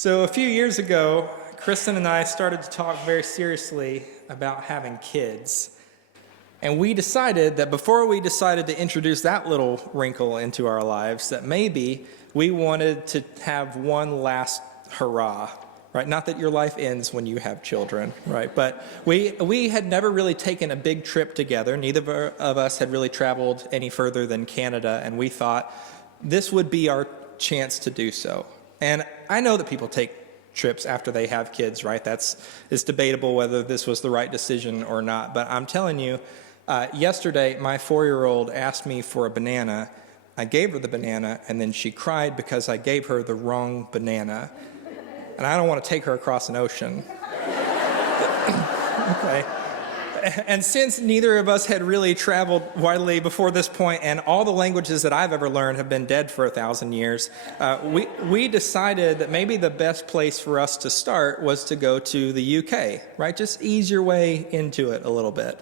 So a few years ago, Kristen and I started to talk very seriously about having kids. And we decided that before we decided to introduce that little wrinkle into our lives, that maybe we wanted to have one last hurrah, right? Not that your life ends when you have children, right? But we had never really taken a big trip together. Neither of us had really traveled any further than Canada, and we thought this would be our chance to do so. And I know that people take trips after they have kids, right? It's debatable whether this was the right decision or not. But I'm telling you, yesterday my 4-year-old asked me for a banana. I gave her the banana, and then she cried because I gave her the wrong banana. And I don't want to take her across an ocean. Okay. And since neither of us had really traveled widely before this point, and all the languages that I've ever learned have been dead for 1,000 years, we decided that maybe the best place for us to start was to go to the UK, right? Just ease your way into it a little bit.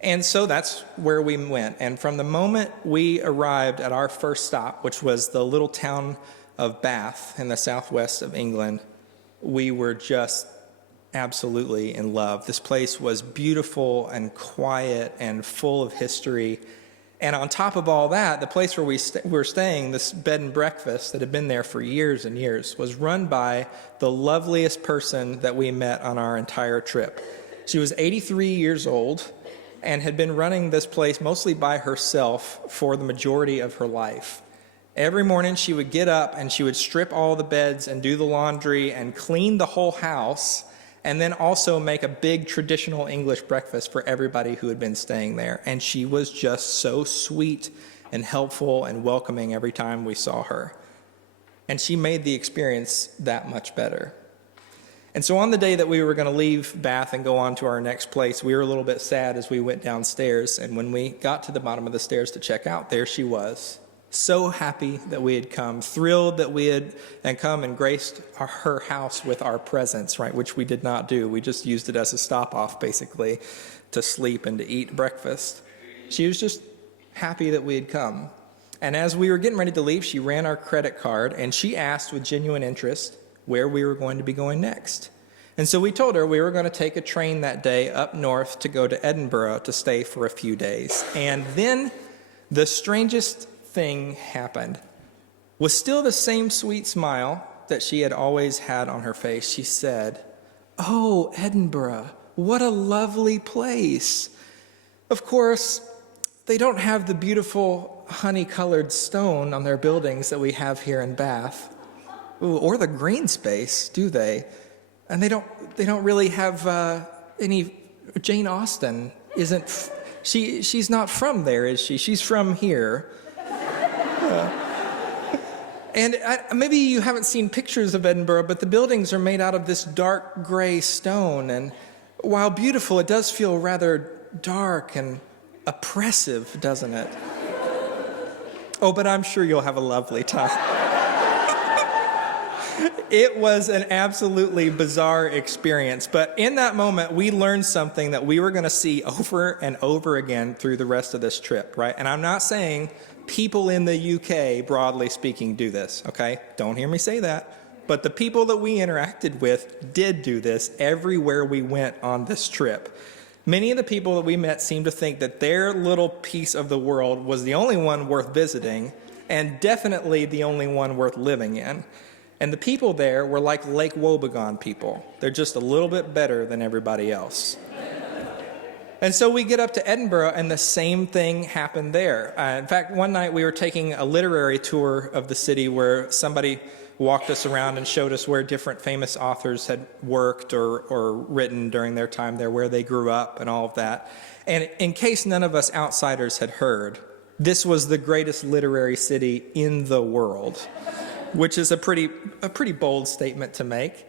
And so that's where we went. And from the moment we arrived at our first stop, which was the little town of Bath in the southwest of England, we were just absolutely in love. This place was beautiful and quiet and full of history. And on top of all that, the place where we were staying, this bed and breakfast that had been there for years and years, was run by the loveliest person that we met on our entire trip. She was 83 years old and had been running this place mostly by herself for the majority of her life. Every morning she would get up and she would strip all the beds and do the laundry and clean the whole house, and then also make a big traditional English breakfast for everybody who had been staying there. And she was just so sweet and helpful and welcoming every time we saw her. And she made the experience that much better. And so on the day that we were going to leave Bath and go on to our next place, we were a little bit sad as we went downstairs. And when we got to the bottom of the stairs to check out, there she was. So happy that we had come, thrilled that we had come and graced her house with our presence, right, which we did not do. We just used it as a stop-off, basically, to sleep and to eat breakfast. She was just happy that we had come. And as we were getting ready to leave, she ran our credit card, and she asked with genuine interest where we were going to be going next. And so we told her we were going to take a train that day up north to go to Edinburgh to stay for a few days. And then the strangest thing happened. With still the same sweet smile that she had always had on her face, she said, "Oh, Edinburgh, what a lovely place. Of course, they don't have the beautiful honey-colored stone on their buildings that we have here in Bath. Ooh, or the green space, do they? And they don't really have any. Jane Austen isn't. She's not from there, is she? She's from here." And maybe you haven't seen pictures of Edinburgh, but the buildings are made out of this dark gray stone. And while beautiful, it does feel rather dark and oppressive, doesn't it? Oh, but I'm sure you'll have a lovely time. It was an absolutely bizarre experience. But in that moment, we learned something that we were going to see over and over again through the rest of this trip, right? And I'm not saying people in the UK, broadly speaking, do this, okay? Don't hear me say that. But the people that we interacted with did do this everywhere we went on this trip. Many of the people that we met seemed to think that their little piece of the world was the only one worth visiting, and definitely the only one worth living in. And the people there were like Lake Wobegon people. They're just a little bit better than everybody else. And so we get up to Edinburgh, and the same thing happened there. In fact, one night we were taking a literary tour of the city where somebody walked us around and showed us where different famous authors had worked or written during their time there, where they grew up and all of that. And in case none of us outsiders had heard, this was the greatest literary city in the world, which is a pretty bold statement to make.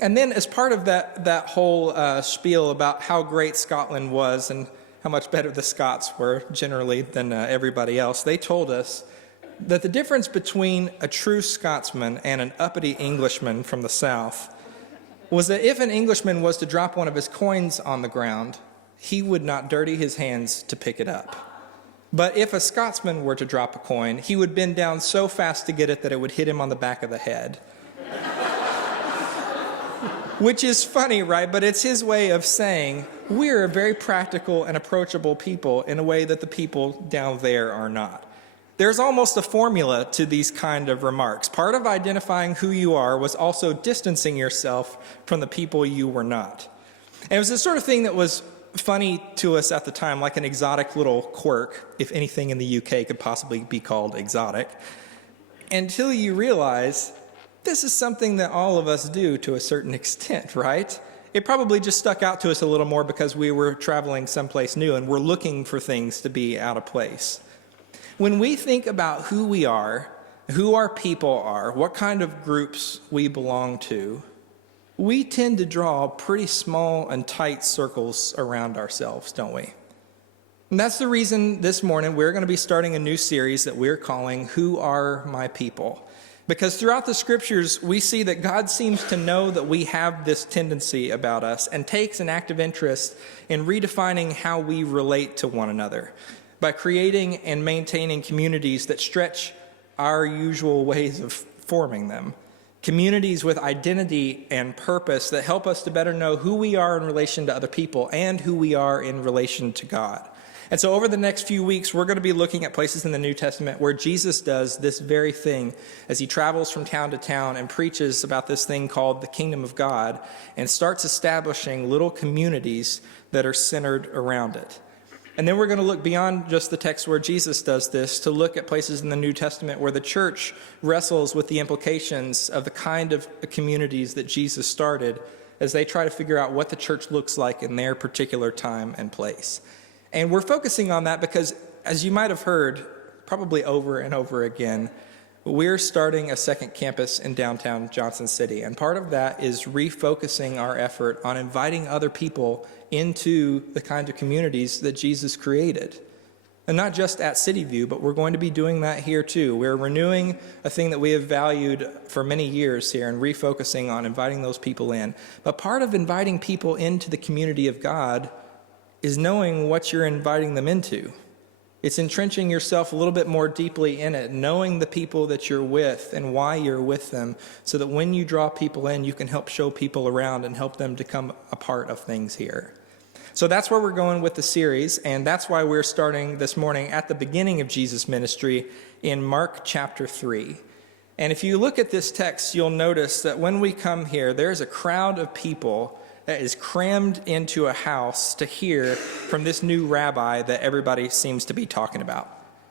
And then as part of that whole spiel about how great Scotland was and how much better the Scots were generally than everybody else, they told us that the difference between a true Scotsman and an uppity Englishman from the south was that if an Englishman was to drop one of his coins on the ground, he would not dirty his hands to pick it up. But if a Scotsman were to drop a coin, he would bend down so fast to get it that it would hit him on the back of the head. which is funny, right? But it's his way of saying we're a very practical and approachable people in a way that the people down there are not. There's almost a formula to these kind of remarks. Part of identifying who you are was also distancing yourself from the people you were not. And it was the sort of thing that was funny to us at the time, like an exotic little quirk, if anything in the UK could possibly be called exotic, until you realize this is something that all of us do to a certain extent, right? It probably just stuck out to us a little more because we were traveling someplace new and we're looking for things to be out of place. When we think about who we are, who our people are, what kind of groups we belong to, we tend to draw pretty small and tight circles around ourselves, don't we? And that's the reason this morning we're going to be starting a new series that we're calling Who Are My People? Because throughout the scriptures, we see that God seems to know that we have this tendency about us and takes an active interest in redefining how we relate to one another by creating and maintaining communities that stretch our usual ways of forming them. Communities with identity and purpose that help us to better know who we are in relation to other people and who we are in relation to God. And so over the next few weeks, we're going to be looking at places in the New Testament where Jesus does this very thing as he travels from town to town and preaches about this thing called the kingdom of God and starts establishing little communities that are centered around it. And then we're going to look beyond just the text where Jesus does this to look at places in the New Testament where the church wrestles with the implications of the kind of communities that Jesus started as they try to figure out what the church looks like in their particular time and place. And we're focusing on that because, as you might have heard, probably over and over again, we're starting a second campus in downtown Johnson City. And part of that is refocusing our effort on inviting other people into the kind of communities that Jesus created. And not just at City View, but we're going to be doing that here too. We're renewing a thing that we have valued for many years here and refocusing on inviting those people in. But part of inviting people into the community of God is knowing what you're inviting them into. It's entrenching yourself a little bit more deeply in it, knowing the people that you're with and why you're with them, so that when you draw people in, you can help show people around and help them to come a part of things here. So that's where we're going with the series, and that's why we're starting this morning at the beginning of Jesus' ministry in Mark chapter 3. And if you look at this text, you'll notice that when we come here, there's a crowd of people that is crammed into a house to hear from this new rabbi that everybody seems to be talking about.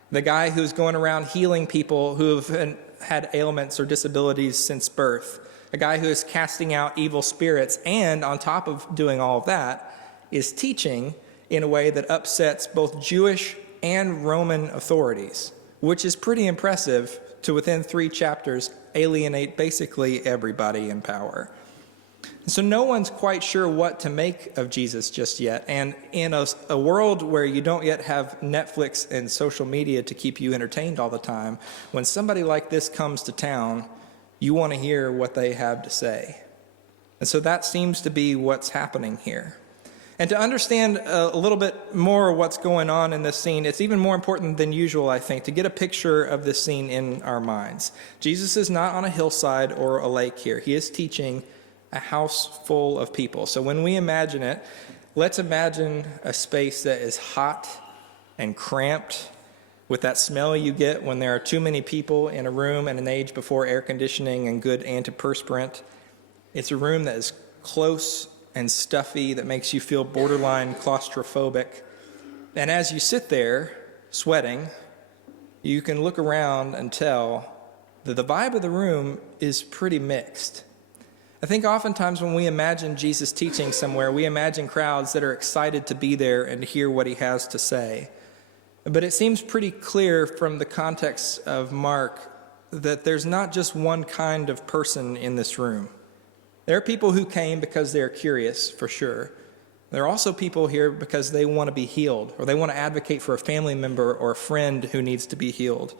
The guy who's going around healing people who have had ailments or disabilities since birth. A guy who is casting out evil spirits, and on top of doing all of that, is teaching in a way that upsets both Jewish and Roman authorities, which is pretty impressive to, within 3 chapters, alienate basically everybody in power. So no one's quite sure what to make of Jesus just yet. And in a world where you don't yet have Netflix and social media to keep you entertained all the time, when somebody like this comes to town, you want to hear what they have to say. And so that seems to be what's happening here. And to understand a little bit more what's going on in this scene, it's even more important than usual, I think, to get a picture of this scene in our minds. Jesus is not on a hillside or a lake here. He is teaching a house full of people. So when we imagine it, let's imagine a space that is hot and cramped with that smell you get when there are too many people in a room in an age before air conditioning and good antiperspirant. It's a room that is close and stuffy that makes you feel borderline claustrophobic. And as you sit there sweating, you can look around and tell that the vibe of the room is pretty mixed. I think oftentimes when we imagine Jesus teaching somewhere, we imagine crowds that are excited to be there and to hear what he has to say. But it seems pretty clear from the context of Mark that there's not just one kind of person in this room. There are people who came because they're curious, for sure. There are also people here because they want to be healed, or they want to advocate for a family member or a friend who needs to be healed.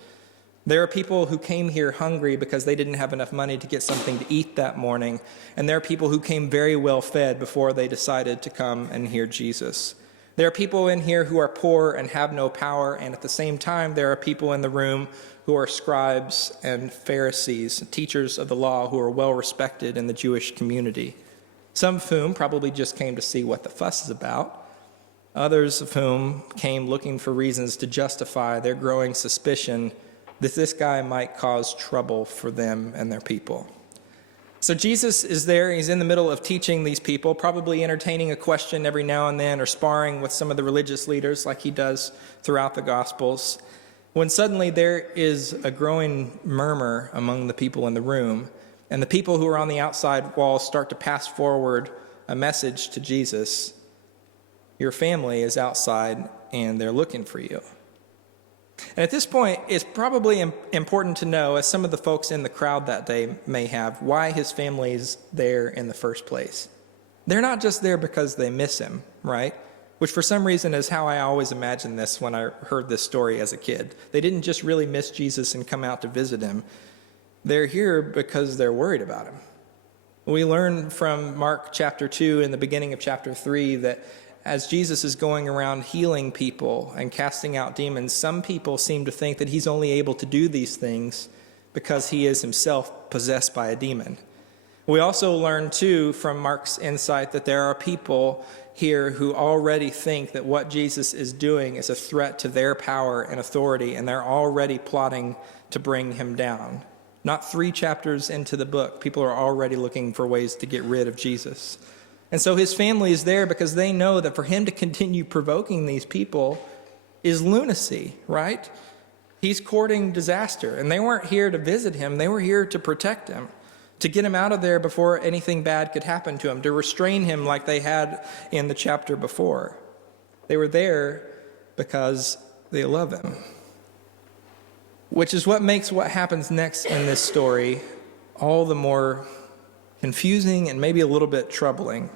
There are people who came here hungry because they didn't have enough money to get something to eat that morning. And there are people who came very well fed before they decided to come and hear Jesus. There are people in here who are poor and have no power. And at the same time, there are people in the room who are scribes and Pharisees, teachers of the law who are well respected in the Jewish community. Some of whom probably just came to see what the fuss is about. Others of whom came looking for reasons to justify their growing suspicion that this guy might cause trouble for them and their people. So Jesus is there. He's in the middle of teaching these people, probably entertaining a question every now and then or sparring with some of the religious leaders like he does throughout the Gospels, when suddenly there is a growing murmur among the people in the room, and the people who are on the outside walls start to pass forward a message to Jesus. Your family is outside and they're looking for you. And at this point, it's probably important to know, as some of the folks in the crowd that day may have, why his family is there in the first place. They're not just there because they miss him, right? Which for some reason is how I always imagined this when I heard this story as a kid. They didn't just really miss Jesus and come out to visit him. They're here because they're worried about him. We learn from Mark chapter 2 and the beginning of chapter 3 that as Jesus is going around healing people and casting out demons, some people seem to think that he's only able to do these things because he is himself possessed by a demon. We also learn, too, from Mark's insight that there are people here who already think that what Jesus is doing is a threat to their power and authority, and they're already plotting to bring him down. Not 3 chapters into the book, people are already looking for ways to get rid of Jesus. And so his family is there because they know that for him to continue provoking these people is lunacy, right? He's courting disaster. And they weren't here to visit him. They were here to protect him, to get him out of there before anything bad could happen to him, to restrain him like they had in the chapter before. They were there because they love him. Which is what makes what happens next in this story all the more confusing and maybe a little bit troubling.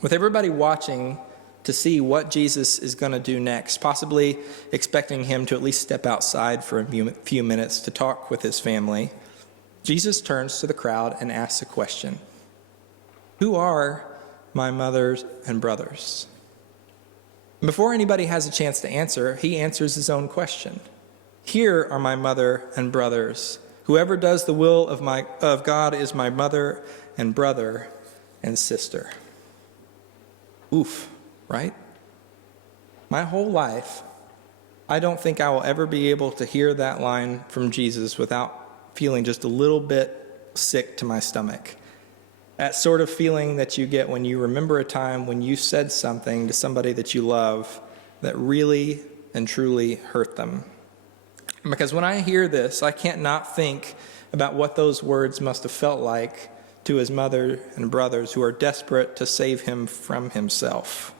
With everybody watching to see what Jesus is going to do next, possibly expecting him to at least step outside for a few minutes to talk with his family, Jesus turns to the crowd and asks a question. Who are my mothers and brothers? Before anybody has a chance to answer, he answers his own question. Here are my mother and brothers. Whoever does the will of God is my mother and brother and sister. Oof, right? My whole life, I don't think I will ever be able to hear that line from Jesus without feeling just a little bit sick to my stomach. That sort of feeling that you get when you remember a time when you said something to somebody that you love that really and truly hurt them. Because when I hear this, I can't not think about what those words must have felt like to his mother and brothers who are desperate to save him from himself.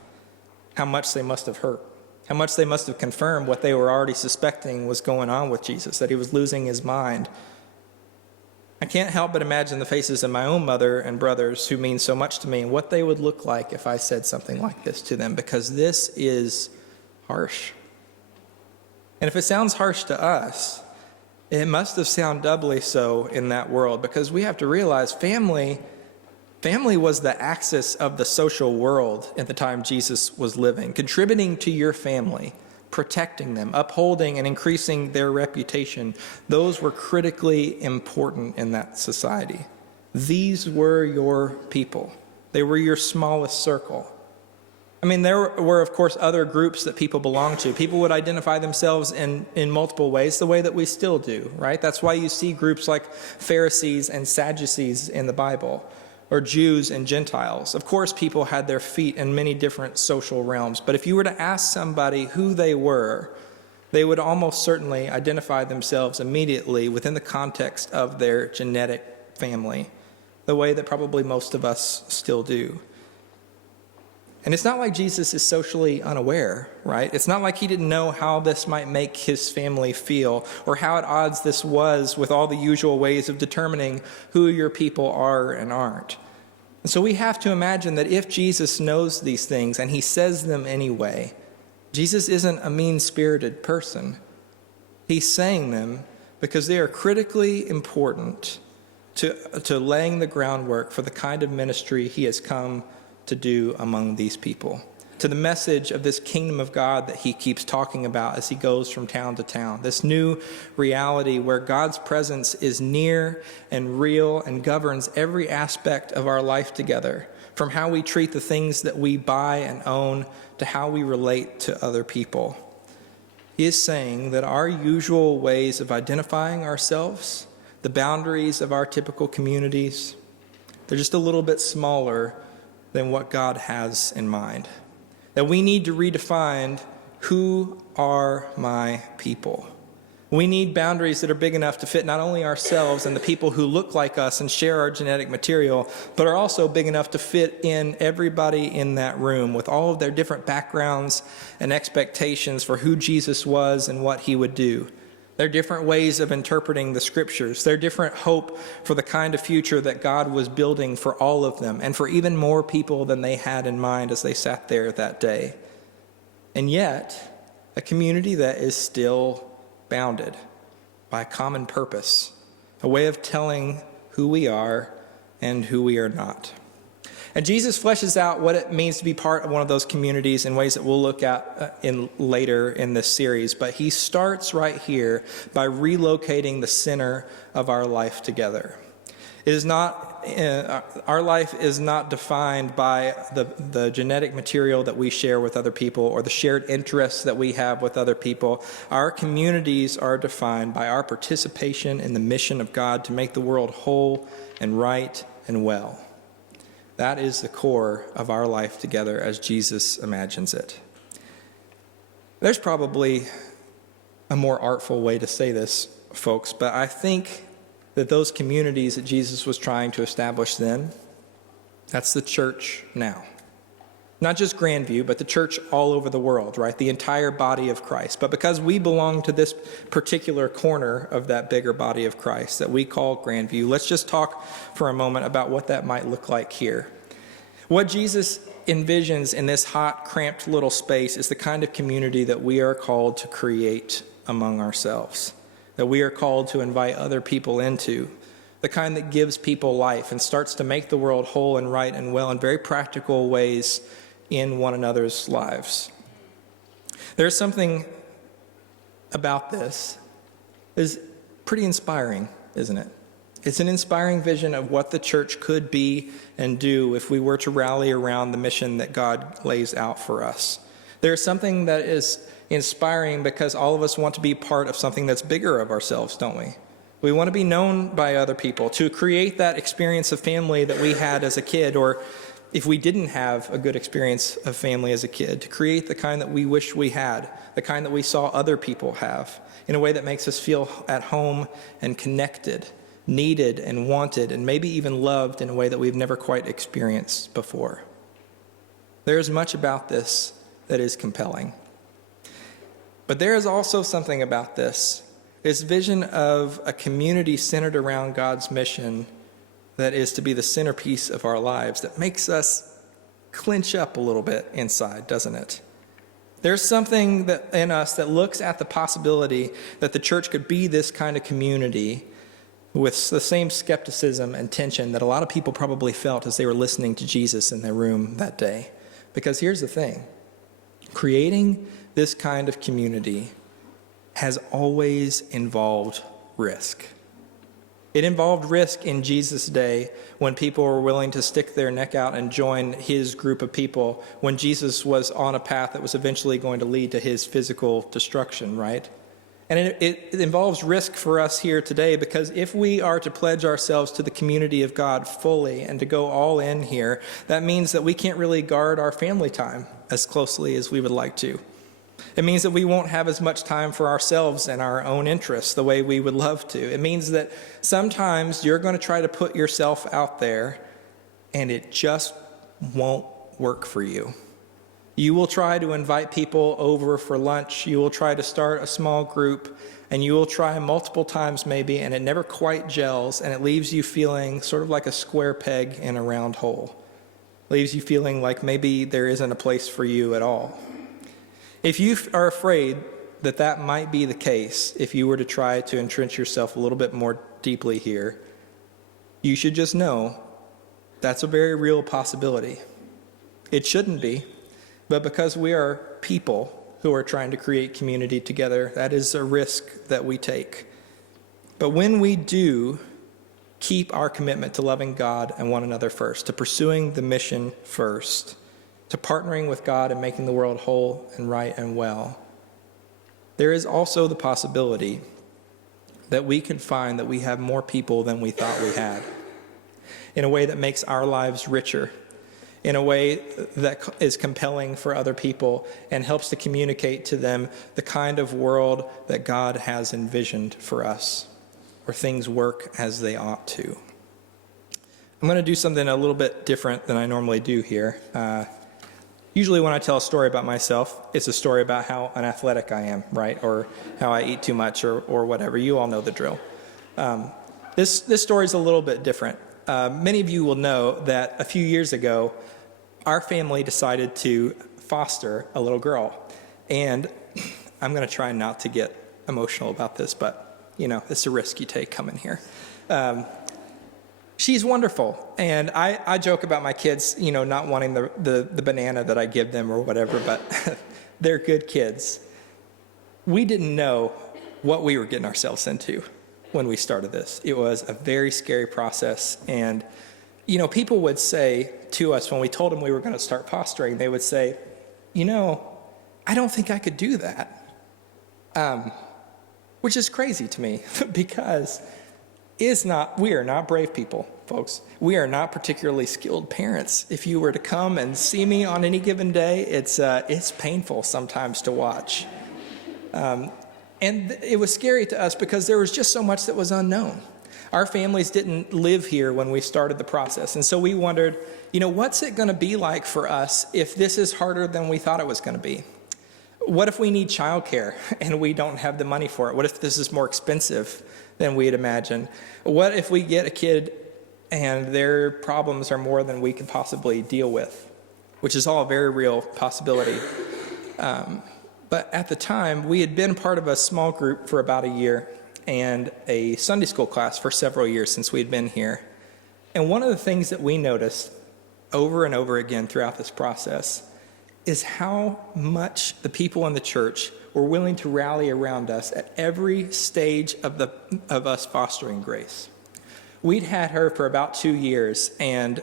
How much they must have hurt. How much they must have confirmed what they were already suspecting was going on with Jesus, that he was losing his mind. I can't help but imagine the faces of my own mother and brothers who mean so much to me and what they would look like if I said something like this to them, because this is harsh. And if it sounds harsh to us, it must have sounded doubly so in that world, because we have to realize family was the axis of the social world at the time Jesus was living. Contributing to your family, protecting them, upholding and increasing their reputation, those were critically important in that society. These were your people. They were your smallest circle. I mean, there were, of course, other groups that people belonged to. People would identify themselves in multiple ways, the way that we still do, right? That's why you see groups like Pharisees and Sadducees in the Bible, or Jews and Gentiles. Of course, people had their feet in many different social realms, but if you were to ask somebody who they were, they would almost certainly identify themselves immediately within the context of their genetic family, the way that probably most of us still do. And it's not like Jesus is socially unaware, right? It's not like he didn't know how this might make his family feel or how at odds this was with all the usual ways of determining who your people are and aren't. And so we have to imagine that if Jesus knows these things and he says them anyway, Jesus isn't a mean-spirited person. He's saying them because they are critically important to laying the groundwork for the kind of ministry he has come to do among these people. to the message of this kingdom of God that he keeps talking about as he goes from town to town. This new reality where God's presence is near and real and governs every aspect of our life together, from how we treat the things that we buy and own to how we relate to other people. He is saying that our usual ways of identifying ourselves, the boundaries of our typical communities, they're just a little bit smaller than what God has in mind. That we need to redefine who are my people. We need boundaries that are big enough to fit not only ourselves and the people who look like us and share our genetic material, but are also big enough to fit in everybody in that room with all of their different backgrounds and expectations for who Jesus was and what he would do. There are different ways of interpreting the scriptures. There are different hope for the kind of future that God was building for all of them and for even more people than they had in mind as they sat there that day. And yet, a community that is still bounded by a common purpose, a way of telling who we are and who we are not. And Jesus fleshes out what it means to be part of one of those communities in ways that we'll look at later in this series. But he starts right here by relocating the center of our life together. It is not, our life is not defined by the genetic material that we share with other people or the shared interests that we have with other people. Our communities are defined by our participation in the mission of God to make the world whole and right and well. That is the core of our life together as Jesus imagines it. There's probably a more artful way to say this, folks, but I think that those communities that Jesus was trying to establish then, that's the church now. Not just Grandview, but the church all over the world, right? The entire body of Christ. But because we belong to this particular corner of that bigger body of Christ that we call Grandview, let's just talk for a moment about what that might look like here. What Jesus envisions in this hot, cramped little space is the kind of community that we are called to create among ourselves, that we are called to invite other people into, the kind that gives people life and starts to make the world whole and right and well in very practical ways in one another's lives. There's something about this that is pretty inspiring, isn't it? It's an inspiring vision of what the church could be and do if we were to rally around the mission that God lays out for us. There's something that is inspiring because all of us want to be part of something that's bigger of ourselves, don't we? We want to be known by other people, to create that experience of family that we had as a kid, or if we didn't have a good experience of family as a kid, to create the kind that we wish we had, the kind that we saw other people have, in a way that makes us feel at home and connected, needed and wanted, and maybe even loved in a way that we've never quite experienced before. There is much about this that is compelling. But there is also something about this vision of a community centered around God's mission that is to be the centerpiece of our lives that makes us clench up a little bit inside, doesn't it? There's something that in us that looks at the possibility that the church could be this kind of community with the same skepticism and tension that a lot of people probably felt as they were listening to Jesus in their room that day. Because here's the thing, creating this kind of community has always involved risk. It involved risk in Jesus' day when people were willing to stick their neck out and join his group of people, when Jesus was on a path that was eventually going to lead to his physical destruction, right? And it involves risk for us here today, because if we are to pledge ourselves to the community of God fully and to go all in here, that means that we can't really guard our family time as closely as we would like to. It means that we won't have as much time for ourselves and our own interests the way we would love to. It means that sometimes you're going to try to put yourself out there and it just won't work for you. You will try to invite people over for lunch. You will try to start a small group, and you will try multiple times maybe, and it never quite gels, and it leaves you feeling sort of like a square peg in a round hole. It leaves you feeling like maybe there isn't a place for you at all. If you are afraid that that might be the case, if you were to try to entrench yourself a little bit more deeply here, you should just know that's a very real possibility. It shouldn't be, but because we are people who are trying to create community together. That is a risk that we take. But when we do keep our commitment to loving God and one another first, to pursuing the mission first, to partnering with God and making the world whole and right and well, there is also the possibility that we can find that we have more people than we thought we had, in a way that makes our lives richer, in a way that is compelling for other people and helps to communicate to them the kind of world that God has envisioned for us, where things work as they ought to. I'm going to do something a little bit different than I normally do here. Usually when I tell a story about myself, it's a story about how unathletic I am, right? Or how I eat too much or whatever. You all know the drill. This story is a little bit different. Many of you will know that a few years ago, our family decided to foster a little girl. And I'm going to try not to get emotional about this, but, it's a risk you take coming here. She's wonderful. And I joke about my kids, not wanting the banana that I give them or whatever, but they're good kids. We didn't know what we were getting ourselves into when we started this. It was a very scary process. And, people would say to us when we told them we were going to start fostering, they would say, I don't think I could do that. Which is crazy to me because we are not brave people, folks. We are not particularly skilled parents. If you were to come and see me on any given day, it's painful sometimes to watch. And it was scary to us because there was just so much that was unknown. Our families didn't live here when we started the process. And so we wondered, what's it going to be like for us if this is harder than we thought it was going to be? What if we need childcare and we don't have the money for it? What if this is more expensive than we had imagined? What if we get a kid and their problems are more than we could possibly deal with? Which is all a very real possibility. But at the time, we had been part of a small group for about a year and a Sunday school class for several years since we had been here. And one of the things that we noticed over and over again throughout this process is how much the people in the church were willing to rally around us at every stage of us fostering Grace. We'd had her for about 2 years, and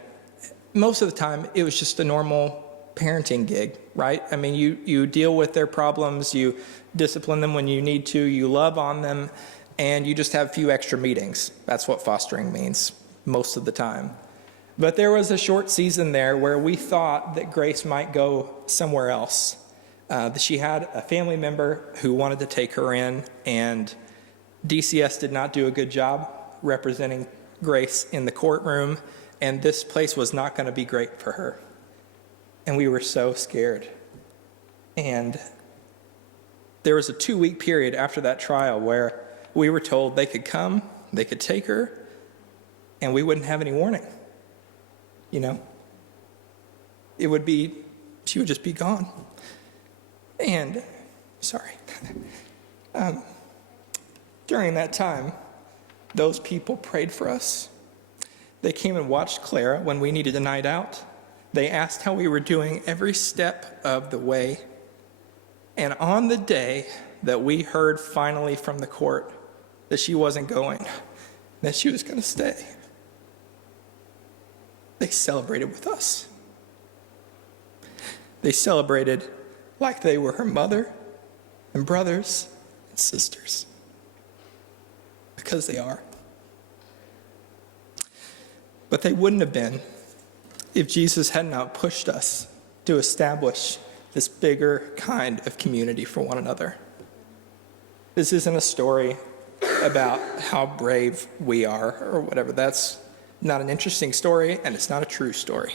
most of the time it was just a normal parenting gig, right? I mean, you deal with their problems, you discipline them when you need to, you love on them, and you just have a few extra meetings. That's what fostering means most of the time. But there was a short season there where we thought that Grace might go somewhere else. She had a family member who wanted to take her in, and DCS did not do a good job representing Grace in the courtroom, and this place was not going to be great for her. And we were so scared. And there was a 2-week period after that trial where we were told they could come, they could take her, and we wouldn't have any warning. She would just be gone. And, during that time, those people prayed for us. They came and watched Clara when we needed a night out. They asked how we were doing every step of the way. And on the day that we heard finally from the court that she wasn't going, that she was going to stay, they celebrated with us. They celebrated like they were her mother and brothers and sisters. Because they are. But they wouldn't have been if Jesus had not pushed us to establish this bigger kind of community for one another. This isn't a story about how brave we are or whatever. That's not an interesting story, and it's not a true story.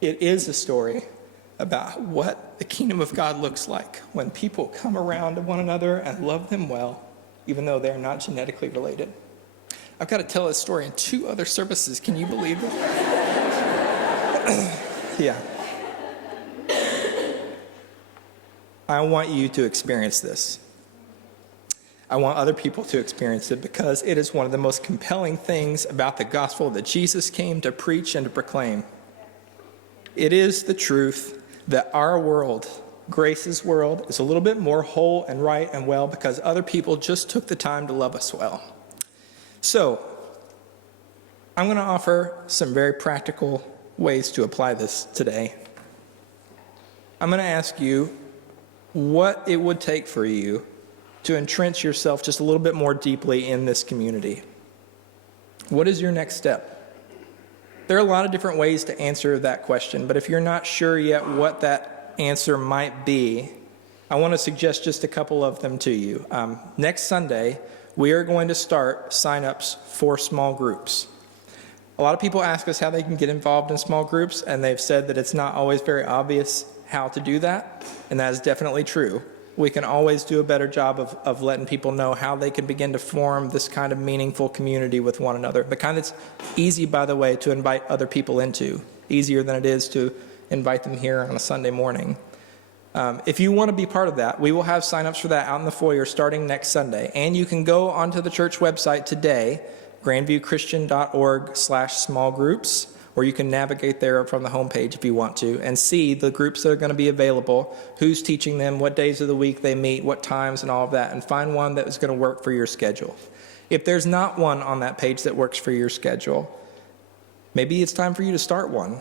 It is a story about what the kingdom of God looks like when people come around to one another and love them well, even though they're not genetically related. I've got to tell this story in 2 other services. Can you believe it? Yeah. I want you to experience this. I want other people to experience it because it is one of the most compelling things about the gospel that Jesus came to preach and to proclaim. It is the truth that our world, Grace's world, is a little bit more whole and right and well because other people just took the time to love us well. So, I'm going to offer some very practical ways to apply this today. I'm going to ask you what it would take for you to entrench yourself just a little bit more deeply in this community. What is your next step? There are a lot of different ways to answer that question, but if you're not sure yet what that answer might be, I want to suggest just a couple of them to you. Next Sunday, we are going to start signups for small groups. A lot of people ask us how they can get involved in small groups, and they've said that it's not always very obvious how to do that, and that is definitely true. We can always do a better job of letting people know how they can begin to form this kind of meaningful community with one another. The kind that's easy, by the way, to invite other people into, easier than it is to invite them here on a Sunday morning. If you want to be part of that, we will have signups for that out in the foyer starting next Sunday. And you can go onto the church website today, grandviewchristian.org/small groups, or you can navigate there from the homepage if you want to and see the groups that are going to be available, who's teaching them, what days of the week they meet, what times and all of that, and find one that is going to work for your schedule. If there's not one on that page that works for your schedule, maybe it's time for you to start one.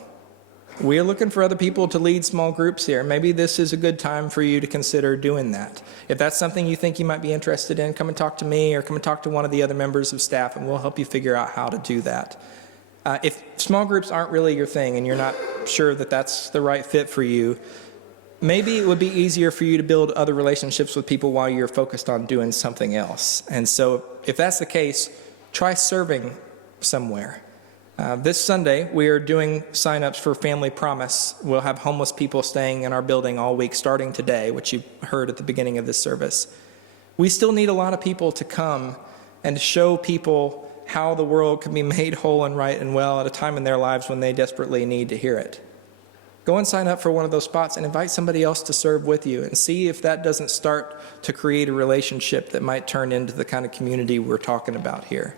We are looking for other people to lead small groups here. Maybe this is a good time for you to consider doing that. If that's something you think you might be interested in, come and talk to me or come and talk to one of the other members of staff, and we'll help you figure out how to do that. If small groups aren't really your thing and you're not sure that that's the right fit for you, maybe it would be easier for you to build other relationships with people while you're focused on doing something else. And so if that's the case, try serving somewhere. This Sunday, we are doing signups for Family Promise. We'll have homeless people staying in our building all week starting today, which you heard at the beginning of this service. We still need a lot of people to come and to show people how the world can be made whole and right and well at a time in their lives when they desperately need to hear it. Go and sign up for one of those spots and invite somebody else to serve with you and see if that doesn't start to create a relationship that might turn into the kind of community we're talking about here.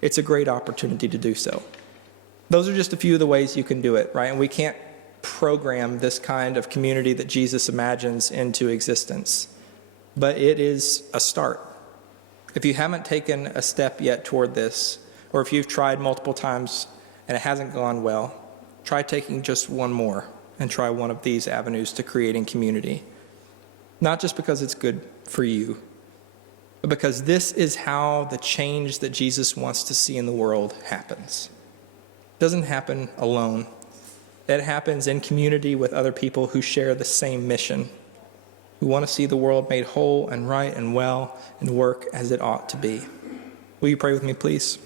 It's a great opportunity to do so. Those are just a few of the ways you can do it, right? And we can't program this kind of community that Jesus imagines into existence, but it is a start. If you haven't taken a step yet toward this, or if you've tried multiple times and it hasn't gone well, try taking just one more and try one of these avenues to creating community. Not just because it's good for you, but because this is how the change that Jesus wants to see in the world happens. It doesn't happen alone. It happens in community with other people who share the same mission, who want to see the world made whole and right and well and work as it ought to be. Will you pray with me, please?